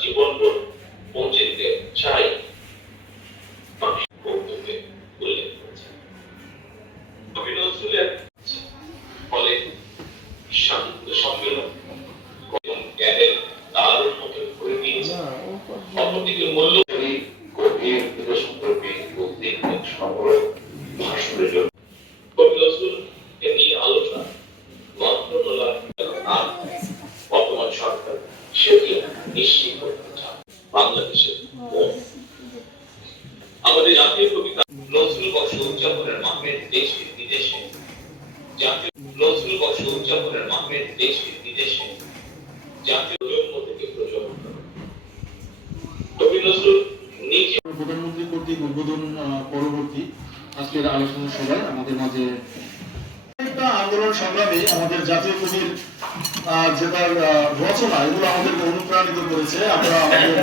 জীবন পৌঁছে দিতে চাই বক্তব্যে উল্লেখ করেছেন। কবি নজরুলের ফলে সাহিত্য সম্মেলন এবং জ্ঞানের দারুণ মতো করে দিয়েছে। অপরদিকে মূল্যবাহী গভীর বিরসন্দর্ভী বৌদ্ধিক সমর ভাষণের জন্য কবি নজরুলকে নিয়ে আলোচনা মন্ত্রণালয় আর বর্তমান সরকার সেটি নিশ্চিত করতে চান। বাংলাদেশের আমাদের জাতীয় কবিতা নজরুল বর্ষ উদযাপনের মাহফিল দেশে বিদেশে জাতীয় নজরুল বর্ষ উদযাপনের মাহফিল দেশে বিদেশে জাতীয় প্রজন্ম থেকে প্রজন্ম। কবি নজরুল নিজে প্রধানমন্ত্রী কর্তৃক উদ্বোধন পরবর্তী আজকের আলোচনা সভায় আমাদের মাঝে আন্দোলন সংগ্রামে আমাদের জাতীয় কবির যে তার রচনা এগুলো আমাদেরকে অনুপ্রাণিত করেছে। আমরা আমাদের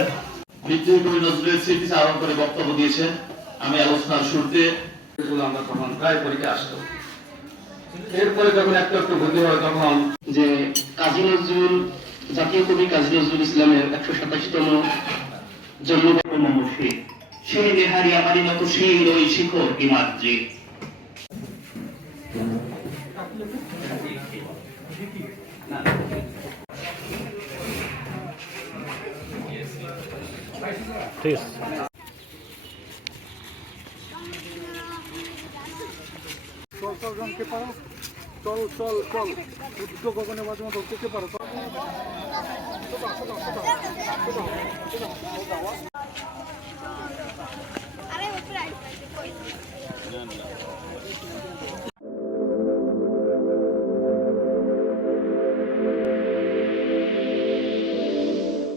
বিদ্রোহী কবি নজরুলের স্মৃতি চারণ করে বক্তব্য দিয়েছেন। আমি আলোচনার শুরুতে এগুলো আমরা তখন প্রায় পরীক্ষা আসতো। এরপরে যখন একটু একটু ভর্তি হয় তখন যে কাজী নজরুল জাতীয় কবি কাজী নজরুল ইসলামের ১৮৭তম জন্মদিন মুর্শিদ সেই বিহারি আমারই মতো সেই ওই শিখর কি মাতৃ ঠিক আছে। চল চল জনকে পারো, চল চল চল উদ্যোগ গগনে মাঝে মাঝে ধরতে পারো।